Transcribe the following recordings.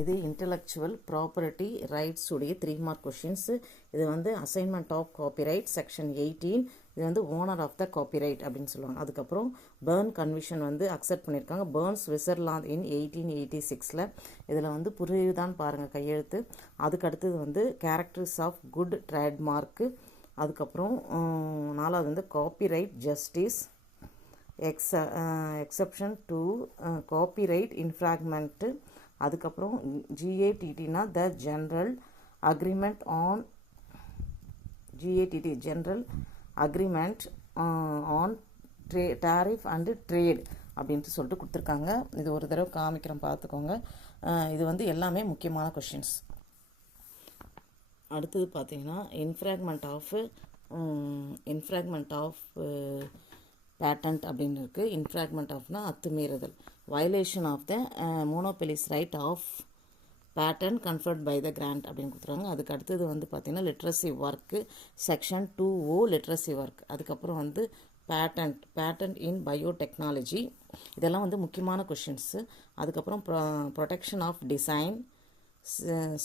இது intellectual property rights உடைய 3 mark questions. இது வந்து அசைன்மெண்ட் ஆஃப் காப்பிரைட் செக்ஷன் 18. இது வந்து ஓனர் ஆஃப் த காப்பிரைட் அப்படின்னு சொல்லுவாங்க. அதுக்கப்புறம் பேர்ன் கன்விஷன் வந்து அக்செப்ட் பண்ணியிருக்காங்க. பேர்ன்ஸ் ஸ்விட்சர்லாந்து இன் 1886. இதில் வந்து புரியுதான்னு பாருங்கள் கையெழுத்து. அதுக்கடுத்தது வந்து கேரக்டர்ஸ் ஆஃப் குட் ட்ரேட்மார்க்கு. அதுக்கப்புறம் 4வது வந்து copyright justice, exception to copyright infringement. அதுக்கப்புறம் GATTனா the general agreement on GATT general agreement on tariff and trade அப்படின்ட்டு சொல்லிட்டு கொடுத்துருக்காங்க. இது ஒரு தடவை காமிக்கிறோம் பார்த்துக்கோங்க. இது வந்து எல்லாமே முக்கியமான கொஷின்ஸ். அடுத்தது பார்த்தீங்கன்னா இன்ஃப்ராக்மெண்ட் ஆஃப் பேட்டன்ட் அப்படின்னு இருக்குது. இன்ஃப்ராக்மெண்ட் ஆஃப்னா அத்துமீறுதல். Violation of the monopolies right of patent conferred by the grant அப்படின்னு கொடுத்துருவாங்க. அதுக்கு அடுத்தது வந்து பார்த்திங்கன்னா literary work section 2O literary work. அதுக்கப்புறம் வந்து பேட்டன்ட் இன் பயோடெக்னாலஜி. இதெல்லாம் வந்து முக்கியமான கொஷின்ஸு. அதுக்கப்புறம் protection of design,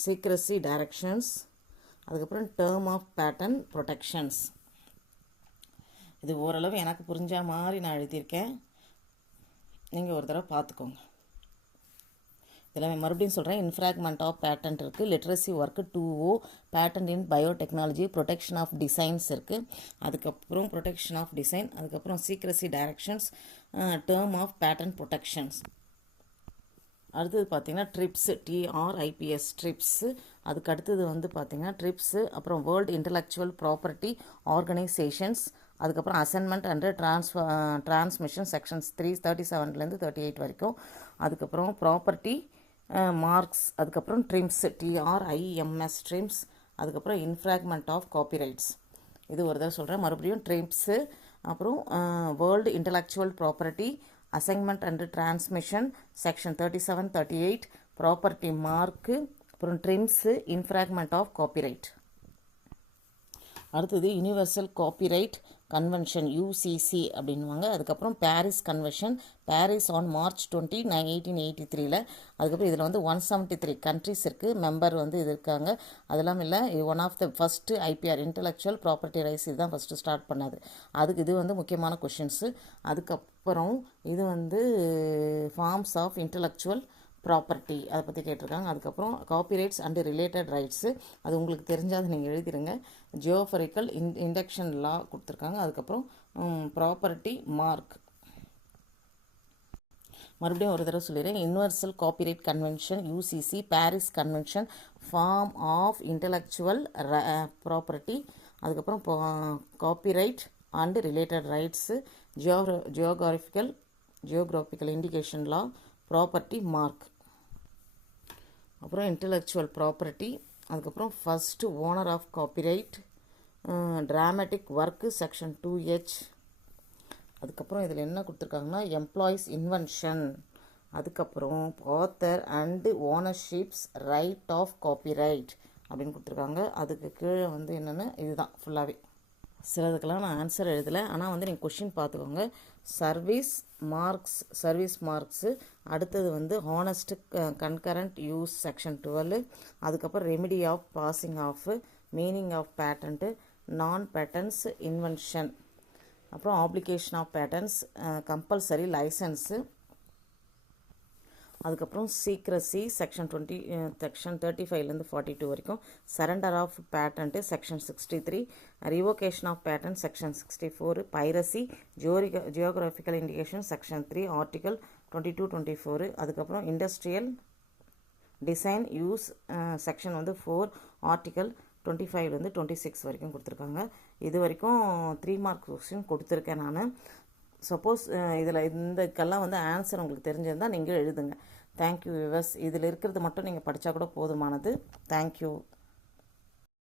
secrecy directions, அதுக்கப்புறம் டேர்ம் ஆஃப் பேட்டன் ப்ரொடெக்ஷன்ஸ். இது ஓரளவு எனக்கு புரிஞ்ச மாதிரி நான் எழுதியிருக்கேன். நீங்கள் ஒரு தடவை பார்த்துக்கோங்க. இதில் மறுபடியும் சொல்கிறேன். இன்ஃப்ராக்மெண்ட் ஆஃப் பேட்டன்ட் இருக்குது, literary work 2O, patent in biotechnology, protection of designs இருக்குது. அதுக்கப்புறம் ப்ரொடெக்ஷன் ஆஃப் டிசைன், அதுக்கப்புறம் secrecy directions, term of patent protections. அடுத்தது பார்த்திங்கன்னா ட்ரிப்ஸு, TRIPS ட்ரிப்ஸு. அதுக்கு அடுத்தது வந்து பார்த்திங்கன்னா ட்ரிப்ஸு, அப்புறம் வேர்ல்டு இன்டெலெக்சுவல் ப்ராப்பர்ட்டி ஆர்கனைசேஷன்ஸ், அதுக்கப்புறம் அசைன்மெண்ட் அண்டு டிரான்ஸ்மிஷன் செக்ஷன்ஸ் 337லேருந்து 38 வரைக்கும். அதுக்கப்புறம் ப்ராப்பர்ட்டி மார்க்ஸ், அதுக்கப்புறம் ட்ரிம்ஸ், TRIMS ட்ரிம்ஸ், அதுக்கப்புறம் இன்ஃப்ராக்மெண்ட் ஆஃப் காப்பிரைட்ஸ். இது ஒரு தடவை சொல்கிறேன் மறுபடியும். ட்ரிம்ஸு, அப்புறம் world intellectual property, assignment and transmission section 37, 38, property mark, அப்புறம் ட்ரிம்ஸு, இன்ஃப்ராக்மெண்ட் ஆஃப் காப்பிரைட். அடுத்தது யூனிவர்சல் காப்பிரைட் கன்வென்ஷன் UCC அப்படின்வாங்க. அதுக்கப்புறம் Paris convention, Paris on March 20, 1883. அதுக்கப்புறம் இதில் வந்து 173 கண்ட்ரிஸ் இருக்குது, மெம்பர் வந்து இது இருக்காங்க. அதெல்லாம் இல்லை, one of the first IPR intellectual property rights இதுதான் ஃபஸ்ட்டு ஸ்டார்ட் பண்ணது. அதுக்கு இது வந்து முக்கியமான கொஷின்ஸு. அதுக்கப்புறம் இது வந்து ஃபார்ம்ஸ் ஆஃப் இன்டெலெக்சுவல் ப்ராப்பர்ட்டி அதை பற்றி கேட்டிருக்காங்க. அதுக்கப்புறம் காப்பிரைட்ஸ் அண்டு ரிலேட்டட் ரைட்ஸு, அது உங்களுக்கு தெரிஞ்சால் நீங்கள் எழுதிடுங்க. ஜியோஃபரிக்கல் இண்டக்ஷன் லா கொடுத்துருக்காங்க. அதுக்கப்புறம் ப்ராப்பர்ட்டி மார்க். மறுபடியும் ஒரு தடவை சொல்லிடுறேன். Universal copyright convention UCC, Paris convention, form of intellectual property, அதுக்கப்புறம் copyright and related rights, geographical indication law, property mark, அப்புறம் இன்டெலெக்சுவல் ப்ராப்பர்ட்டி, அதுக்கப்புறம் first owner of copyright, dramatic work section 2H. அதுக்கப்புறம் இதில் என்ன கொடுத்துருக்காங்கன்னா எம்ப்ளாயீஸ் இன்வென்ஷன், அதுக்கப்புறம் author and ownerships right of copyright அப்படின்னு கொடுத்துருக்காங்க. அதுக்கு கீழே வந்து என்னென்னு இதுதான் ஃபுல்லாகவே. சிலதுக்கெல்லாம் நான் ஆன்சர் எழுதலை, ஆனால் வந்து நீங்கள் கொஷின் பார்த்துக்கோங்க. சர்வீஸ் மார்க்ஸு, அடுத்தது வந்து ஹானஸ்ட் கன்கரண்ட் யூஸ் செக்ஷன் 12, அதுக்கப்புறம் remedy of passing off, meaning of patent, non patents invention, அப்புறம் application of patents, compulsory licence, அதுக்கப்புறம் சீக்ரஸி செக்ஷன் 35லேருந்து 42 வரைக்கும், surrender of patent section 63, revocation of patent section 64, piracy, geographical indication section 3, article 22, 24, அதுக்கப்புறம் industrial design use section வந்து 4, article 25லேருந்து 26 வரைக்கும் கொடுத்துருக்காங்க. இது வரைக்கும் 3 மார்க் கொஸ்டின் கொடுத்துருக்கேன் நான். சப்போஸ் இதில் இதுக்கெல்லாம் வந்து ஆன்சர் உங்களுக்கு தெரிஞ்சிருந்தால் நீங்கள் எழுதுங்க. Thank you viewers. இதில் இருக்கிறது மட்டும் நீங்கள் படித்தா கூட போதுமானது. தேங்க்யூ.